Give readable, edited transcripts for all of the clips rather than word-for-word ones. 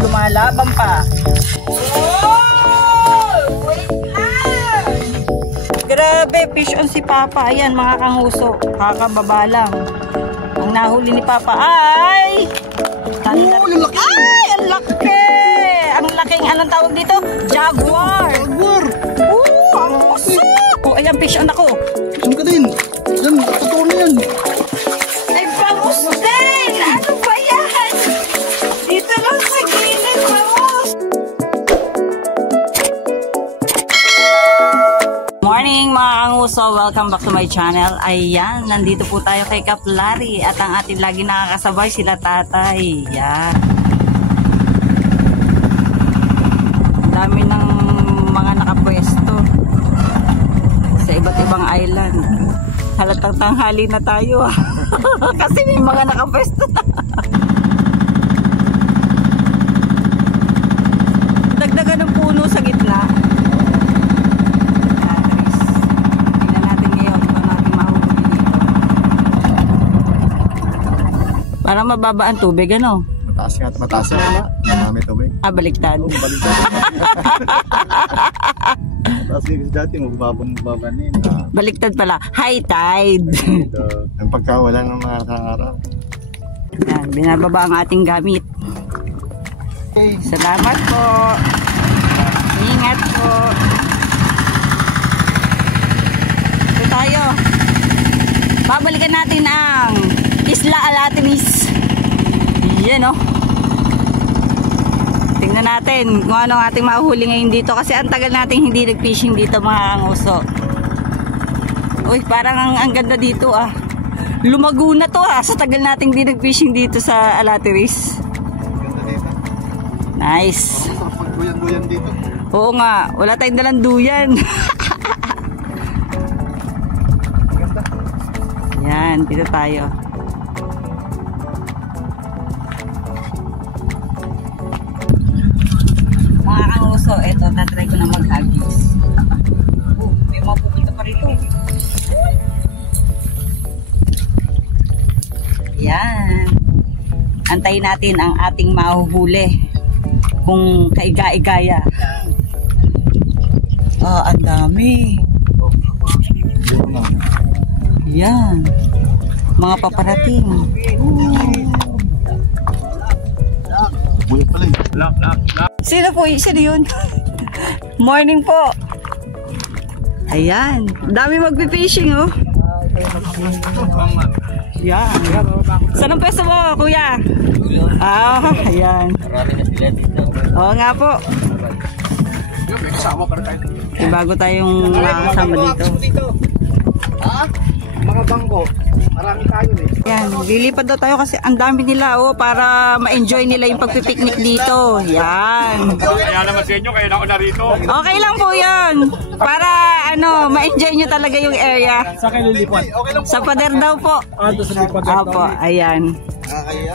lumalaban pa. Grabe, fish on si Papa. Ayan mga kanguso, kakababa lang. Ang nahuli ni Papa ay laki! Ay, ang laki! Ang laking, anong tawag dito? Jaguar! Jaguar! Ang puso! Oh, ayan, fish on ako. Saan ka din? Yan, totoo na yan. Ay, bangus din! Ano ba yan? Dito lang sa gilid, bangus! Morning mga kanguso! Welcome back to my channel. Ayan, nandito po tayo kay Kap Larry at ang ating lagi nakakasabay sila tatay. Yan. Ang dami ng mga nakapwesto sa iba't ibang island. Halatang tanghali na tayo kasi may mga nakapwesto na. Dagdagan ng puno sa gitna. Tingnan natin ngayon kung natin mahuhuli dito. Parang mababa ang tubig, ano? Mataas nga, mataas nga. Marami tubig. Ah, baliktad. Oo, baliktad. Mataas nga kasi dati, magbabang-babanin. Baliktad pala. High tide. Ang pagkawala ng mga nakaraw. Yan, binababa ang ating gamit. Salamat po. Ingat po. Ito tayo. Babalikan natin ang Isla Alatiris. Yan o. Tingnan natin kung ano ang ating mahuhuli ngayon dito. Kasi ang tagal natin hindi nag-fishing dito mga kanguso. Uy, parang ang ganda dito ah. Lumago na to ah. Sa tagal natin hindi nag-fishing dito sa Alatiris. Nice. Pagduyan-duyan dito. Oo nga, wala tayong dalang duyan. Yan, dito tayo. Mga kanguso, eto, natry ko na mag-hagis. May mga pupunta pa rito. Yan. Antayin natin ang ating mahuhuli. Kung kaiga-igaya. Ah, ang dami. Yan. Mga paparating. Bulit pala yun. Sino po? Sino yun? Morning po. Ayan. Dami magpipishing oh. Yan. Saan ang pwesto mo, kuya? Ah, ayan. Oo nga po. May bago tayong makakasama dito. Ha? Mga bangko. Marami tayo eh. Yan, lilipad daw tayo kasi ang dami nila oh, para ma-enjoy nila yung pagpipiknik dito. Yan. Kaya naman sa inyo, kaya na ako narito. Okay lang po yun. Para ano, ma-enjoy nyo talaga yung area. Sa kayo lilipad? Sa pader daw po. Ito sa lipad. Opo, ayan.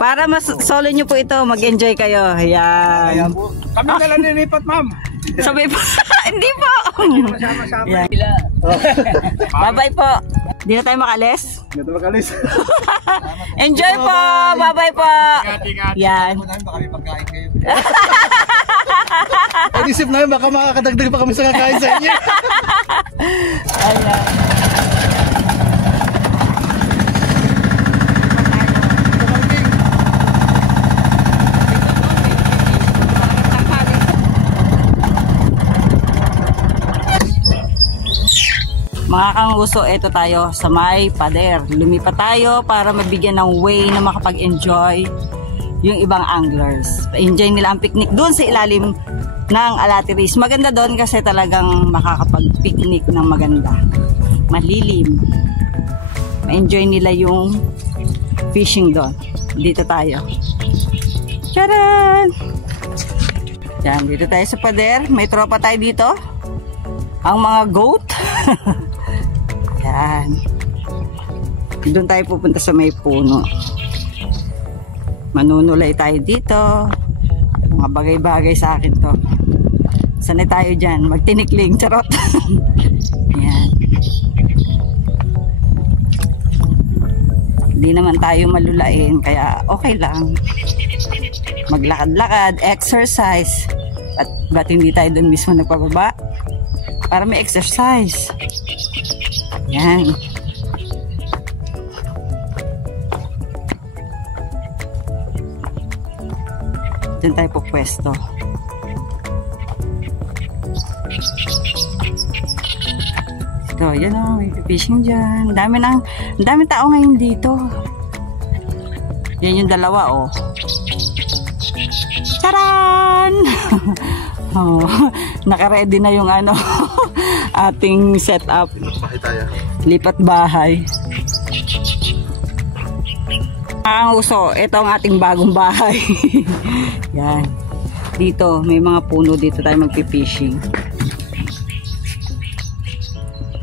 Para mas solo nyo po ito, mag-enjoy kayo. Ayan. Kami na lang nilipat, ma'am. Sabay po. Hindi po. Yan. Bye-bye po. Hindi na tayo makalis. Ito makalis. Enjoy po. Bye-bye po. Yan. Baka may pagkain kayo. Pag-isip namin, baka makakadagdag pa kami sa kakain sa inyo. Ayan. Mga kanguso, eto tayo sa may pader. Lumipat tayo para mabigyan ng way na makapag-enjoy yung ibang anglers. Enjoy nila ang picnic doon sa ilalim ng Alatiris. Maganda doon kasi talagang makakapag-picnic ng maganda. Malilim. Ma-enjoy nila yung fishing doon. Dito tayo. Charan! Yan, dito tayo sa pader. May tropa tayo dito. Ang mga goat. Yan. Doon tayo pupunta sa may puno. Manunulay tayo dito. Mga bagay-bagay sa akin to. Sanay tayo dyan. Magtinikling. Charot. Yan. Hindi naman tayo malulain, kaya okay lang. Maglakad-lakad, exercise. At ba't hindi tayo doon mismo nagpababa? Para may exercise. Yan. Diyan tayo po pwesto. So, yan o, may fishing dyan. Dami tao ngayon dito. Yan yung dalawa, oh. Charan! Oh, naka-ready na yung ano, ating setup. Lipat bahay. Ang uso, ito ang ating bagong bahay. Yan. Dito, may mga puno dito tayo magpipishing.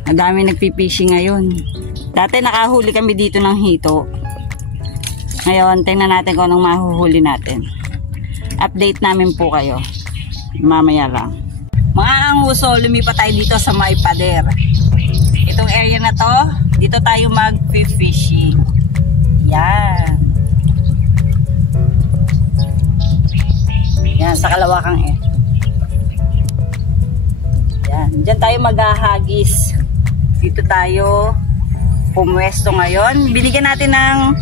Ang dami nagpipishing ngayon. Dati nakahuli kami dito ng hito. Ngayon, tingnan natin kung anong mahuhuli natin. Update namin po kayo. Mamaya lang. Mga anguso, lumipat tayo dito sa may pader. Itong area na to, dito tayo mag-fishing. Yan. Yan, sa Kalawakang eh. Yan. Diyan tayo maghahagis. Dito tayo pumwesto ngayon. Binigyan natin ng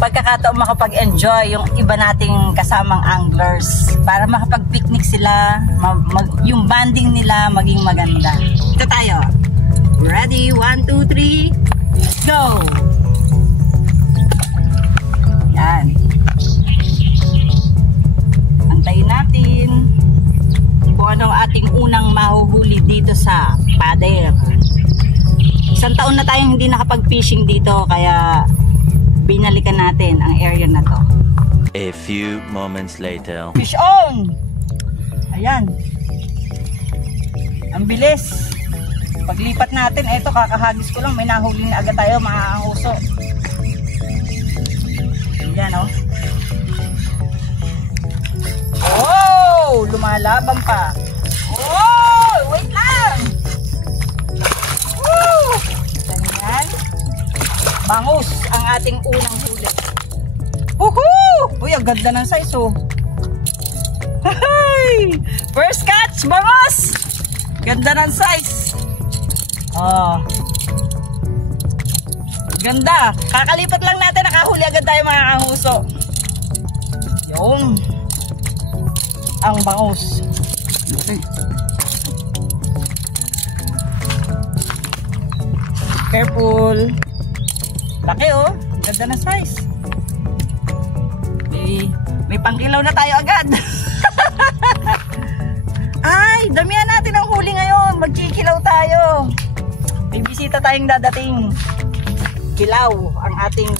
pagkakataon makapag-enjoy yung iba nating kasamang anglers para makapag-picnic sila, yung banding nila maging maganda. Ito tayo. Ready? 1, 2, 3. Go! Yan. Antayin natin kung anong ating unang mahuhuli dito sa pader. Isang taon na tayong hindi nakapag-fishing dito, kaya binalikan natin ang area na to. A few moments later. Fish on! Ayan. Ang bilis. Paglipat natin, eto kakahagis ko lang, may nahuli na agad tayo, mga anguso. Ayan, oh. Oh! Lumalaban pa. Oh! Wait lang! Woo! Ganyan. Bangus ang ating unang huli. Woohoo! Uy, ang ganda ng size, oh. Hey! First catch, bangus! Ganda ng size. Oh. Ganda. Kakalipat lang natin, nakahuli agad tayo, mga kanguso. Yung. Ang bangus. Okay. Careful. Laki, oh. Ganda na size. May pangkilaw na tayo agad. Ay, damihan natin ang huli ngayon. Magkikilaw tayo. May bisita tayong dadating. Kilaw ang ating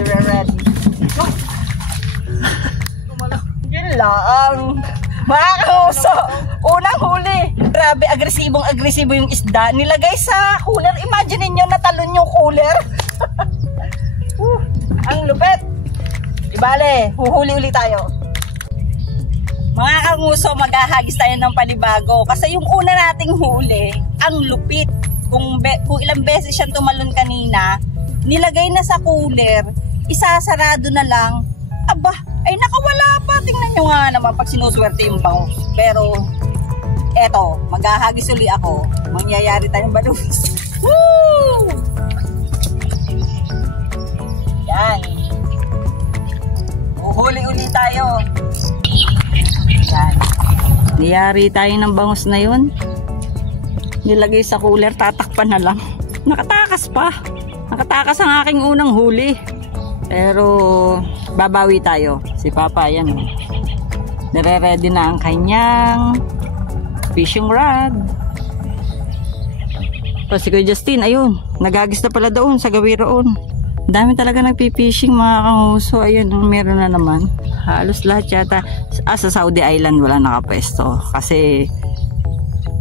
ready. Kilaang. Mga kauso, unang huli. Grabe, agresibo yung isda. Nilagay sa cooler. Imagine niyo natalon yung cooler. Ang lupet. Ibale, huhuli ulit tayo. Mga kanguso, maghahagis tayo ng panibago. Kasi yung una nating huli, ang lupit. Kung ilang beses siyang tumalon kanina, nilagay na sa cooler, isasarado na lang. Aba, ay nakawala pa. Tingnan nyo nga naman pag sinuswerte yung bangus. Pero, eto, maghahagis uli ako. Mangyayari tayong balus. Woo! Yan. Uhuli uli tayo. Yan. Niyari tayo ng bangus na yun. Nilagay sa cooler, tatakpan na lang. Nakatakas pa. Nakatakas ang aking unang huli. Pero babawi tayo. Si Papa, yan. Nare-ready na ang kanyang fishing rod. So, si Kuya Justin, ayun. Nagagis na pala doon sa gawiroon. Dami talaga nagpipishing, mga kanguso. Ayun, meron na naman. Halos lahat yata. Sa Saudi Island wala nakapwesto. Kasi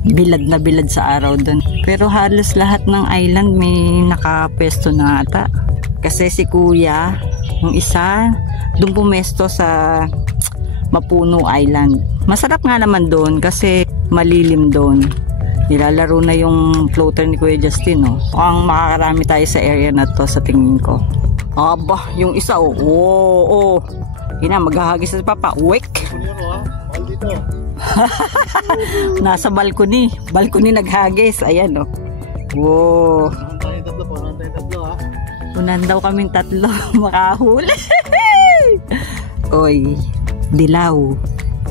bilad na bilad sa araw doon. Pero halos lahat ng island may nakapwesto na ata. Kasi si Kuya, yung isa, doon pumesto sa Mapuno Island. Masarap nga naman doon kasi malilim doon. Nilalaro na yung floater ni Kuya Justin, no? Mukhang makakarami tayo sa area na to sa tingin ko. Aba, yung isa, oh. Oo. Ina, maghahagis na si Papa. Wake. Dito. Nasa balcony. Balcony naghagis. Ayan, oh. Wow. Punan tayo tatlo ha. Punan daw kaming tatlo. Makahuli. Oy, dilaw.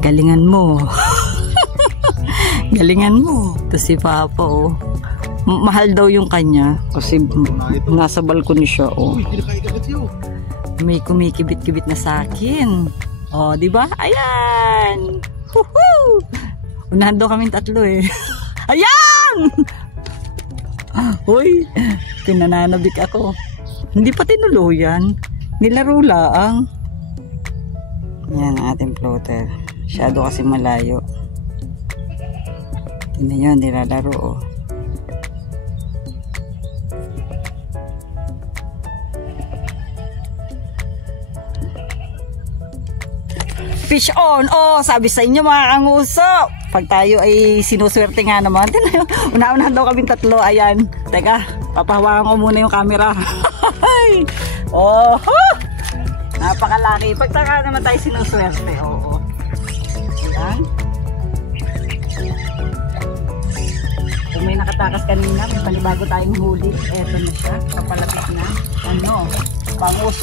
Galingan mo. Galingan mo. Ito si Papa, oh. Mahal daw yung kanya kasi nasa balcony siya, oh. May kumikibit-kibit na sa akin. Oh, di ba? Ayan. Woohoo! Unahan daw kaming tatlo eh. Ayan! Hoy, pinananabik ako. Hindi pa tinuluyan. Nilaro laang. Yan ang ating floater. Masyado kasi malayo. Tingnan yun, nilalaro, oh. Fish on! Oh, sabi sa inyo mga kanguso. Pag tayo ay sinuswerte nga naman. Una-unahan daw kaming tatlo. Ayan. Teka, papahawakan ko muna yung camera. Oh! Napakalaki. Pag taka naman tayo sinuswerte. Oo. Ayan. Kung may nakatakas kanina, may panibago tayong huli. Eto na siya. Kapalapit na. Ano? Bangus.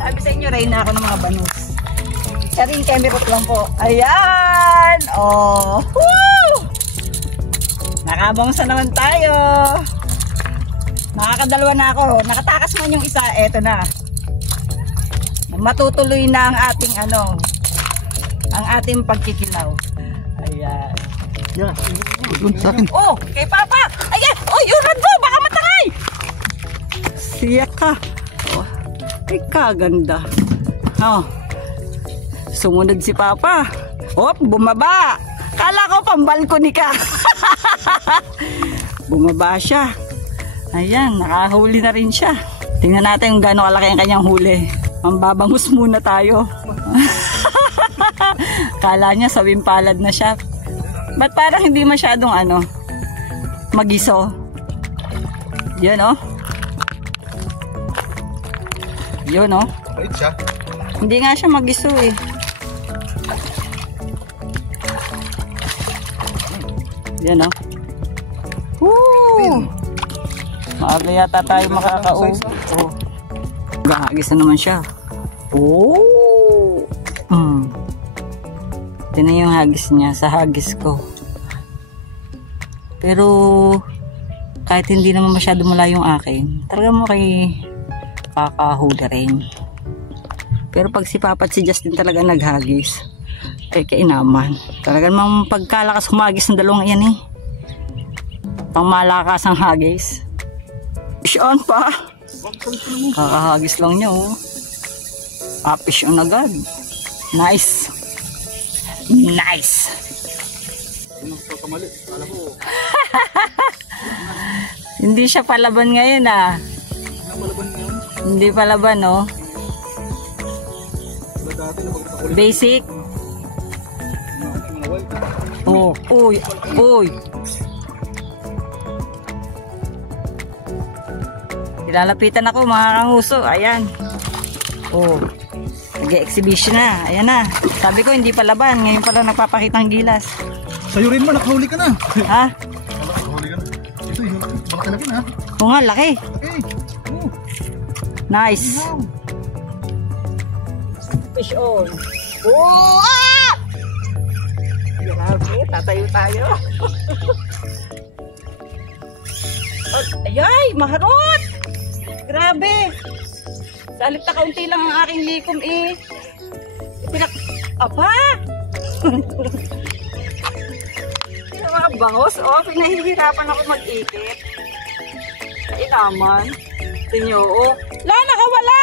Sabi sa inyo, Reyna ako ng mga bangus. Charing kemirot lang po. Ayan! Oh! Woo! Nakabangsa naman tayo. Nakakadalawa na ako. Nakatakas man yung isa. Eto na. Matutuloy na ang ating ano, ang ating pagkikilaw. Ayan. Yeah. Sa akin. Oh! Kay Papa! Ayan! Oh! Yung rod mo! Baka matangay! Siya ka. Oh. Ay, kaganda. Oh. Sumunod si Papa. Hop, bumaba. Kala ko pambalkoni ka. Bumaba siya. Ayan, nakahuli na rin siya. Tingnan natin kung gaano kalaki ang kanyang huli. Mambabangus muna tayo. Kala niya sabimpalad na siya. Ba't parang hindi masyadong ano, magiso? Yan, oh. Yun, oh. Wait siya. Hindi nga siya magiso eh. Yan, oh. Woo! Maaga yata tayo makakauwi. Oh. Gahagis na naman siya. Oh! Ito na yung hagis niya sa hagis ko. Pero kahit hindi naman masyado malayo yung akin, talaga mo kay kakahuli rin. Pero pag si Papa at si Justin talaga naghagis, ay kainaman. Talaga namang pagkalakas humagis ng dalawang yan eh. Pang malakas ang hagis. Fish on pa. Kakahagis lang nyo. Fish on agad. Nice. Nice. Hindi siya palaban ngayon ah. Hindi palaban oh. Basic. Oh, uy, uy. Ilalapitan ako mga kanguso. Ayan. Oh. Nag-exhibition na. Ayan na. Sabi ko hindi palaban. Ngayon pala nagpapakitang gilas. Sa'yo rin mo, nakahuli ka na. Ha? Nakahuli ka na. Ito yun, malaki-laki na. Oo nga, laki. Okay. Oh. Nice. Wow. Fish on. Oh! Ah! Grabe, tatayo tayo. Oh, ayay, maharot! Grabe! Salip na kaunti lang ang aking likom eh. Apa! Yung mga bangos, oh, pinahihirapan ako mag-ikit. Ay naman. Tingyo, oh. La, nakawala!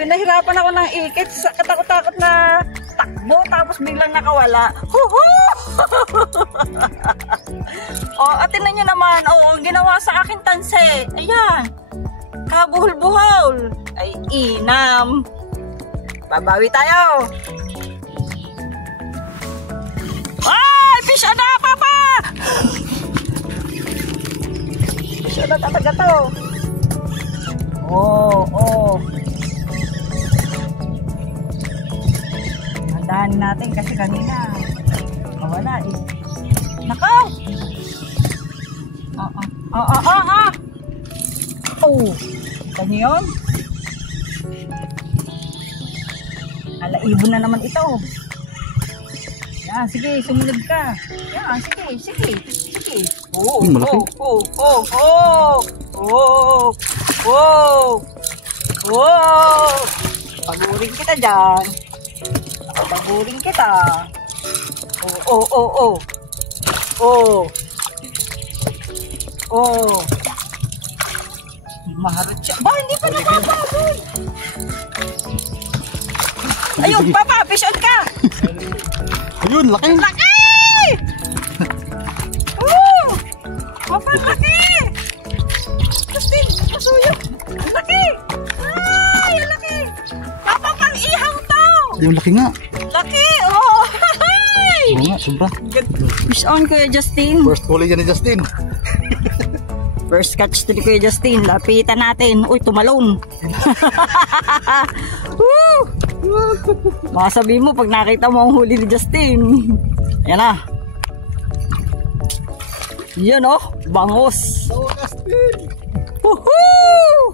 Pinahirapan ako ng ikit sa katakot-takot na takbo tapos biglang nakawala. Oh, at tingnan nyo naman, oh, ginawa sa akin tanse. Ayan. Kabuhol-buhol. Ay, inam. Babawi tayo. Ay, fish on na, Papa! Fish on na talaga to. Oh. Handahan natin kasi kanina wala eh. Nakaw! Oh! Kita niyo yun? Alaibo na naman ito. Yan, sige, sumunod ka. Yan, sige. Oh. Pagurin kita dyan. Pagurin kita. Maharot siya. Ba, hindi pa nakapagod. Ayun, papa, fish on ka. Ayun, laki. Laki! Papa, laki! Justin, pasuyo. Laki! Ay, laki! Papa, pang ihaw to! Yung laki nga. Laki! Oh! Oo nga, sobra. Fish on, Kuya Justin. First huli yan ni Justin. First catch to ni Kuya Justin. Lapitan natin. Uy, tumalon. Makasabi mo pag nakita mo ang huli ni Justin. Yan na. Yan oh, bangos. Woohoo!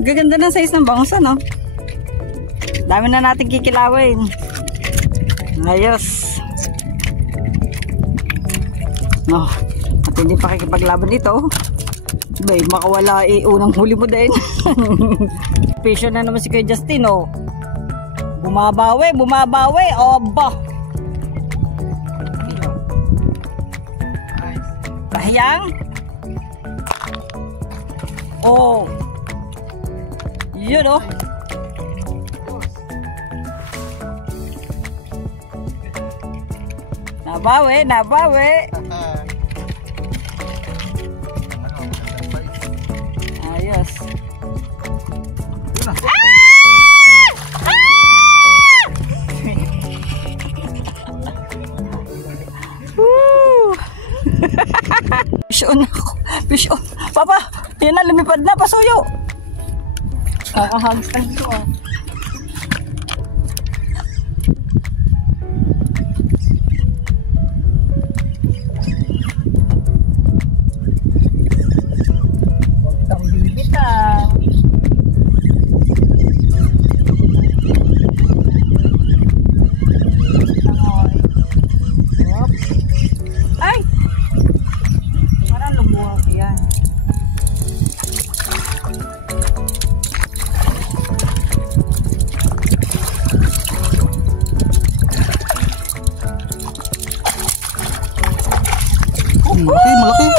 Gaganda ng size ng bangos, ano? Dami na natin kikilawin. Ayos. No, at hindi pa kikipaglaban dito. Bay, makawala unang huli mo din. Fisher na naman si Kuya Justin, oh. Bumabawi. Oba. Kahiyang. Oh. Yun, oh. Nabawi. Ayos. Fish on ako. Fish on. Papa, yan na, lumipad na, pasuyo. Kakahags lang ito, oh. Ay! Parang lumuwag yan. Malaki.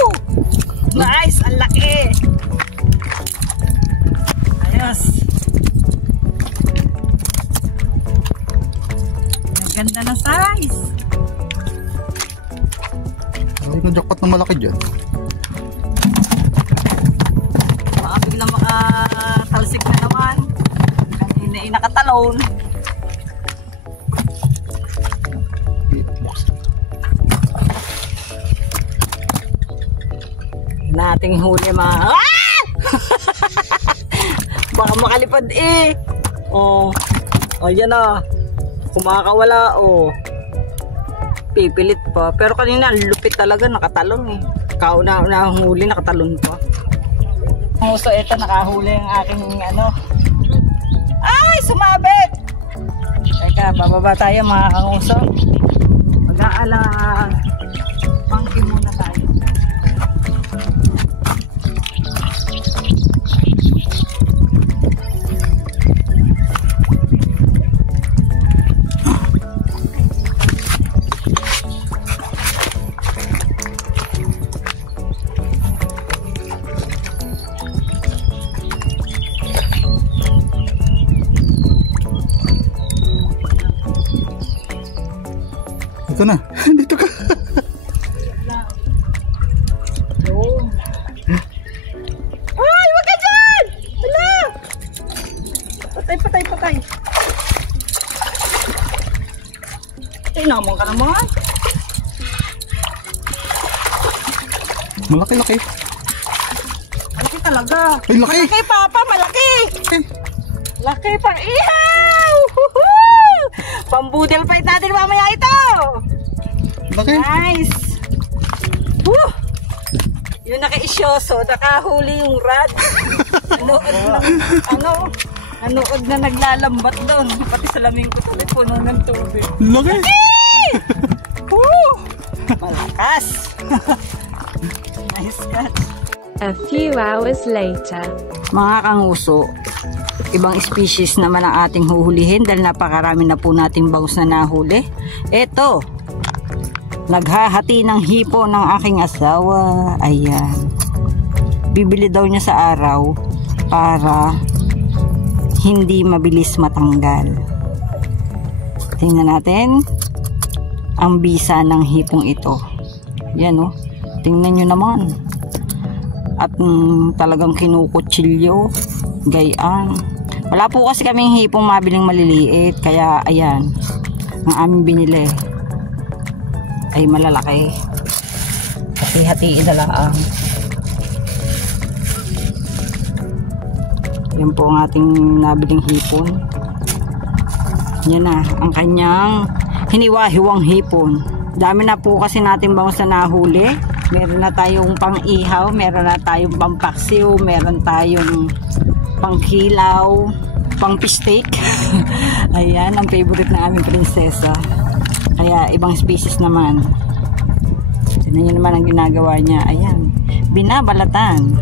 Nice! Ang laki! Ayos! Ang ganda ng size! Ay, na-jackpot ng malaki dyan. Baka biglang makatalsik na naman. Kanina ay nakatalon. Nating huli mga... Ah! Baka makalipad eh. Oh. Oh, yan na. Kumakawala, oh. Pipilit pa. Pero kanina, lupit talaga, nakatalon eh. Kauna huli, nakatalon pa. So, ito, nakahuli ang aking ano. Ay, sumabit! Teka, bababa tayo mga kanguso. Mag-aala. Pangki muna tayo. Ito na. Dito ka. Ay, wag ka dyan! Hala! Patay. Tinamon ka naman. Malaki-laki. Malaki talaga. Ay, laki. Malaki, Papa, malaki. Eh. Laki pang ihaw. Woohoo! Pambudel fight natin mamaya ito. Laki. Nice. Woo! Yung naka-isyoso, nakahuli yung rad. Nanood na naglalambat doon. Pati salamin ko tuloy puno ng tubig. Laki. Woo! Malakas. Nice catch. A few hours later. Mga kanguso, ibang species naman ang ating huhulihin dahil napakarami na po nating bangus na nahuli. Eto, naghahati ng hipo ng aking asawa. Ayan. Bibili daw niya sa araw para hindi mabilis matanggal. Tingnan natin ang bisa ng hipong ito. Yan o. Tingnan nyo naman. At talagang kinukutsilyo. Gayaan. Wala po kasi kaming hipong mabiling maliliit. Kaya ayan. Ang aming binili ay malalaki. Hati-hatiin na lang. Yan po ang ating nabiling hipon. Yan na ang kanyang hiniwa-hiwang hipon. Dami na po kasi natin bangus na nahuli. Meron na tayong pang-ihaw, meron na tayong pang-paksiw, meron tayong pang-kilaw, pang-steak. Ayan, ang favorite na aming prinsesa. Kaya ibang species naman. Tignan nyo naman ang ginagawa niya. Ayan, binabalatan.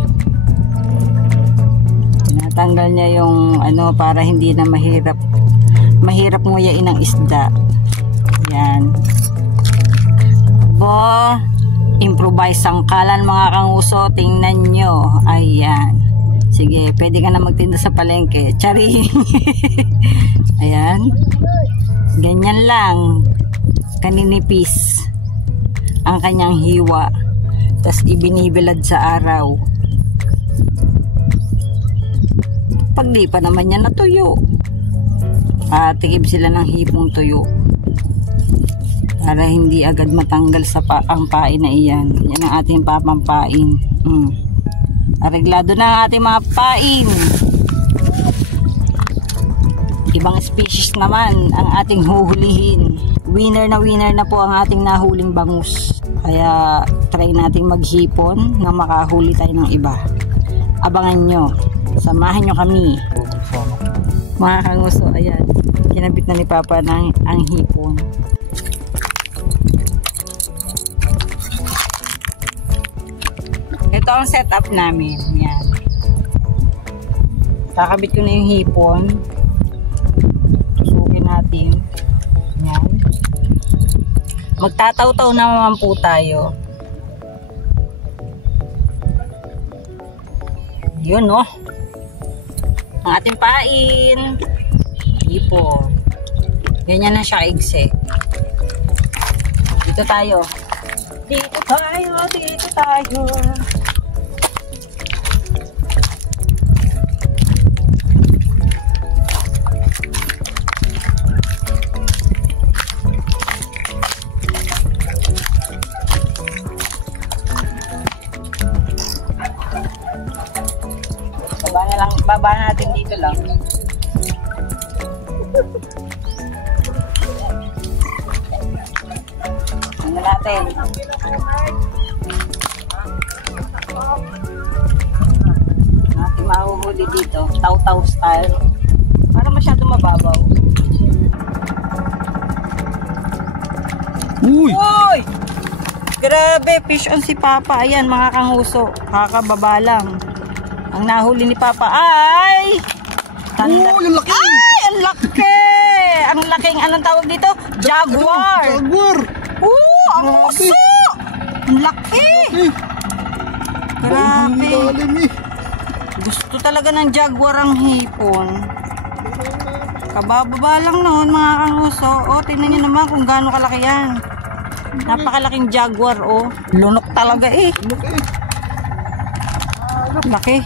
Tinatanggal niya yung para hindi na mahirap nguyain ang isda. Ayan. Improvise sangkalan mga kanguso, tingnan nyo. Ayan. Sige, pwede ka na magtinda sa palengke. Charing. Ayan. Ganyan lang. Kaninipis ang kanyang hiwa. Tapos ibinibilad sa araw. Pag di pa naman yan natuyo. Tigib sila ng hipong tuyo. Para hindi agad matanggal sa ang pain na iyan. Yan ang ating papampain. Areglado na ang ating mga pain. Ibang species naman ang ating huhulihin. Winner na po ang ating nahuling bangus. Kaya try nating maghipon na makahuli tayo ng iba. Abangan nyo. Samahan nyo kami. Mga kanguso, ayan. Kinabit na ni Papa ang hipon. Ito ang setup namin. Yan. Kakabit ko na yung hipon. Tusukin natin. Yan. Magtataw-taw naman po tayo. Yun, no? Ang ating pain. Hipon. Ganyan na siya kaigsi. Dito tayo. Dito tayo, dito tayo. Baba natin dito lang. Ano natin? Natin mahuhuli dito. Taw-taw style. Para masyado mababaw. Uy! Uy! Grabe, fish on si Papa. Ayan mga kanguso. Kakababa lang. Ang nahuli ni Papa ay Oh, yung laki! Ay, ang laki! Ang laking, anong tawag dito? Jaguar! Jaguar! Ang uso! Ang laki! Grabe! Gusto talaga ng jaguar ang hipon. Kabababa lang noon mga kanguso. O, tingnan nyo naman kung gaano kalaki yan. Napakalaking jaguar, o. Lunok talaga eh. Laki.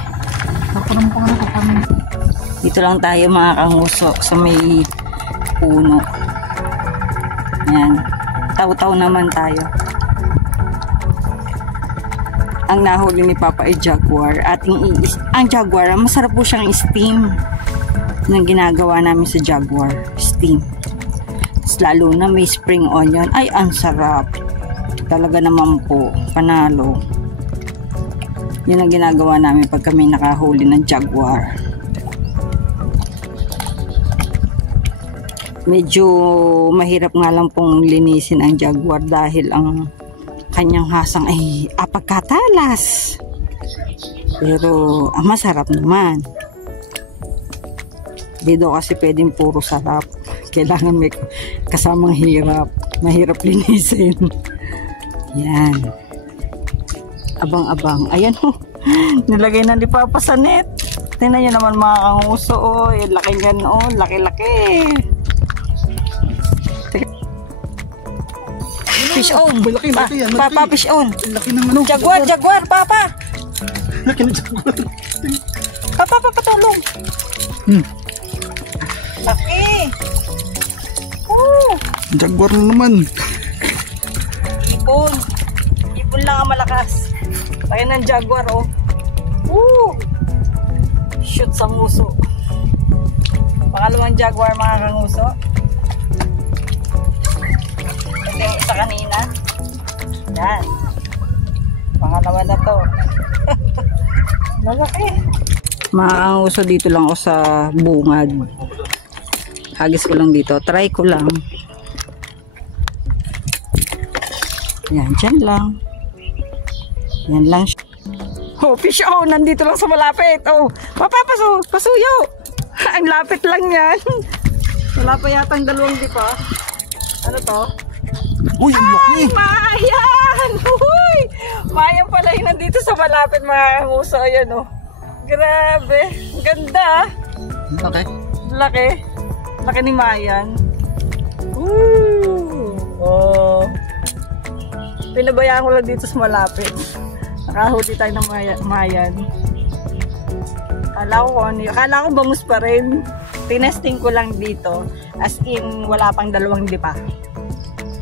Dito lang tayo mga kanguso sa may puno. Yan. Taw-taw naman tayo. Ang nahuli ni Papa ay jaguar. Ang jaguar, masarap po siyang steam. Nang ginagawa namin sa jaguar, steam. Lalo na may spring onion. Ay, ang sarap. Talaga naman po, panalo. Yun ang ginagawa namin pag kami nakahuli ng jaguar. Medyo mahirap nga lang pong linisin ang jaguar dahil ang kanyang hasang ay apagkatalas. Pero masarap naman. Dito kasi pwedeng puro sarap. Kailangan may kasamang hirap. Mahirap linisin. Yan. Abang-abang. Ayan ho. Nilagay na ni Papa sa net. Tingnan nyo naman mga kanguso. Oh. Laki yan. Oh. Laki-laki. Fish on. Malaki yan. Papa, fish on. Laki ng ano. Jaguar, Papa. Laki ng jaguar. Papa, patulong. Laki. Jaguar na naman. Ipon. Ipon lang ang malakas. Laki ng jaguar, oh. Shoot sa nguso. Pangalawang jaguar, mga kanguso. Ito yung isa kanina. Yan. Pangalawa na to. Malaki. Mga kanguso, dito lang ako sa bungad. Hagis ko lang dito. Try ko lang. Yan, dyan lang. Yan lang. Oh, fish on. Nandito lang sa malapit. Oh, Papa, pasuyo. Ang lapit lang yan. Wala pa yatang dalawang dipa. Ano to? Uy, ang laki. Mayan! Uy! Mayan pala yun nandito sa malapit, mga kanguso. Ayan, oh. Grabe. Ganda. Laki. Laki. Laki ni Mayan. Oh. Pinabayaan ko lang dito sa malapit. Nakahuli tayo ng Mayan. Akala ko bangus pa rin. Tinesting ko lang dito. As in, wala pang dalawang dipa.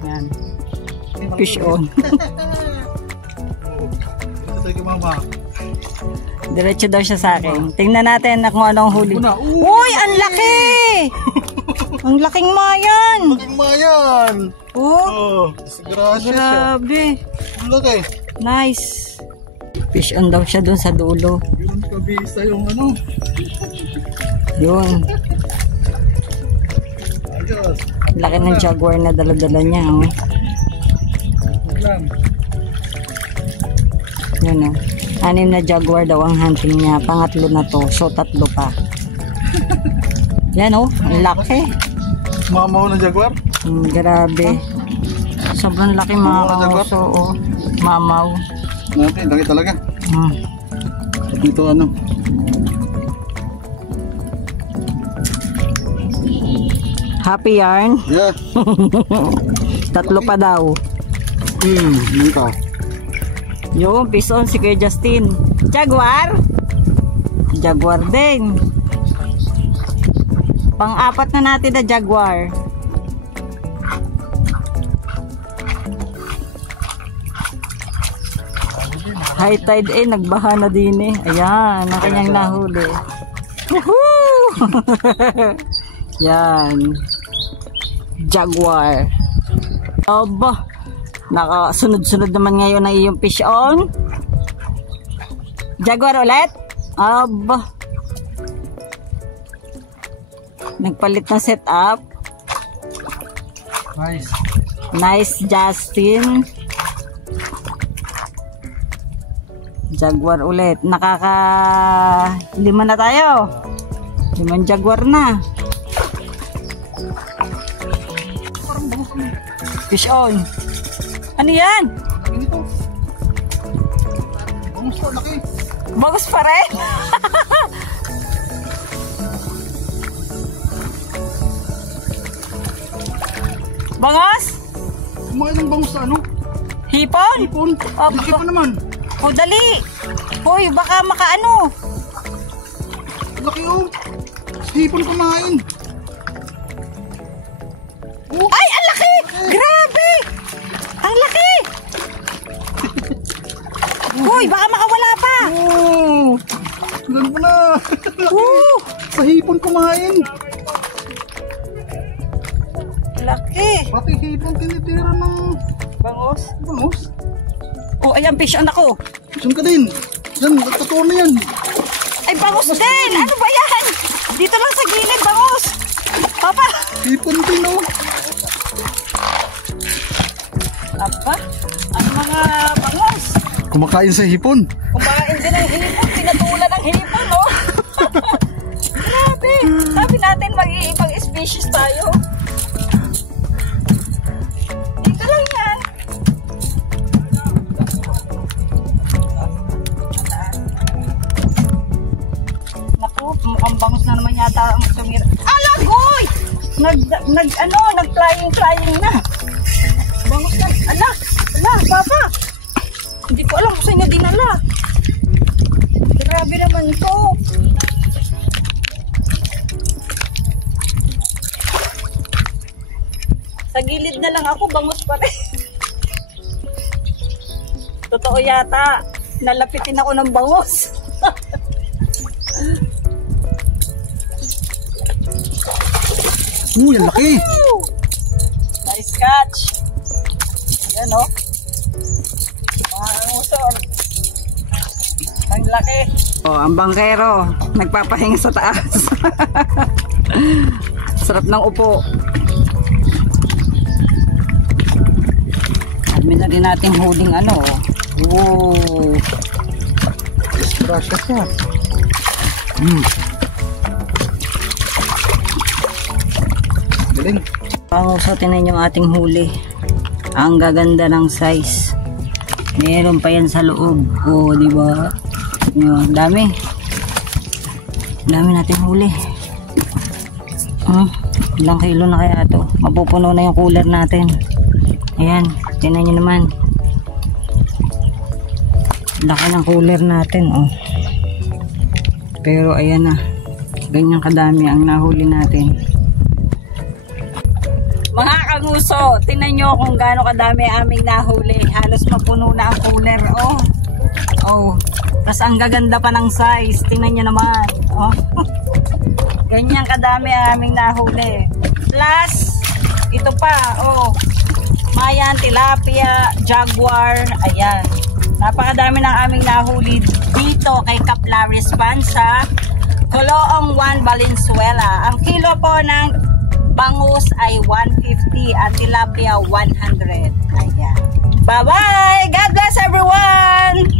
Yan. Fish on. Ito tayo mama. Diretso daw siya sa akin. Tingnan natin na kung anong huli. Uy, ang laki! Ang laking Mayan! Laking Mayan! Oh, Grabe siya. grabe. Ang laki. Nice. Fish on daw siya dun sa dulo. Yun kabisa yung ano. Yun. Ayos. Laki ng jaguar na dala-dala niya. Oh. Lang. Yun oh. 6 na jaguar daw ang hunting niya. Pangatlo na to. So, 3 pa. Yan oh. Ang laki. Mamaw ng jaguar. Grabe. Sobrang laki mga kanguso. Oh. Mamaw. Natin, laki talaga. Dito ano. Happy yarn. Yeah. 3 pa daw. Dito. Yung pison si Kuya Justin. Jaguar. Jaguar din. Pang-4 na natin na jaguar. High tide nagbaha na din eh. Ayan, ang kanyang nahuli. Woohoo! Yan. Jaguar. Aba. Nakasunod-sunod naman ngayon na iyong fish on. Jaguar ulit. Aba. Nagpalit na setup. Nice. Nice, Justin. Jaguar ulit. 5 na tayo. 5 jaguar na. Fish on. Ano yan? Bangus pa, laki. Bagus pa rin. Bangos? Kumain ng bangus sa ano? Hipon? Ipon. Oh, Laki pa naman. O dali. Hoy, baka makaano. Laki oh. Hipon kumain. Ay, ang laki! Grabe! Ang laki! Uy, baka makawala pa. Oh! Ganun pa na. Woo! Sa hipon kumain. Laki. Pati hipon tinitira ng Bangos. bangus. Oh, ayan, fish on ako. Saan ka din? Yan, totoo na yan. Ay, bangus din. Ano ba yan? Dito lang sa gilid, bangus. Papa. Hipon din, oh. Apa? Ano mga bangus? Kumakain sa hipon. Kumain din ng hipon. Pinatulan ng hipon, oh. Grabe. Sabi natin mag-iibang species tayo. Dito lang yan. Naku, mukhang bangus na naman yata ang sumira. Alagoy! Nag-flying na. Bangus na. Ala, papa. Hindi ko alam kung saan niya dinala. Grabe naman ito. Sa gilid na lang ako, bangus pa rin. Totoo yata. Nalapitin ako ng bangus. Yan laki. Nice catch. Ayan, oh. Usol. Ang laki. Oh, ang bangkero. Nagpapahinga sa taas. Sarap ng upo. Admin na din natin huling ano. Wow. Brasya siya. Galing. Pangusotin yung ating huli. Ang gaganda ng size. Meron pa yan sa loob. Oh, di ba? Dami. Dami natin huli. Ilang kilo na kaya to? Mapupuno na yung cooler natin. Ayan, tingnan nyo naman. Laki ng cooler natin, oh. Pero ayan na. Ganyan kadami ang nahuli natin. Mga kanguso, tingnan nyo kung gaano kadami aming nahuli. Halos mapuno na ang cooler, oh. Oh. Tapos ang gaganda pa ng size. Tingnan nyo naman, oh. Ganyan kadami ang aming nahuli. Plus, ito pa, oh. Mayan, tilapia, jaguar, ayan. Napakadami ng aming nahuli dito kay Caplaris Bansa, Coloong 1 Valenzuela. Ang kilo po ng bangus ay 150 at tilapia 100. Ayan. Bye-bye! God bless everyone!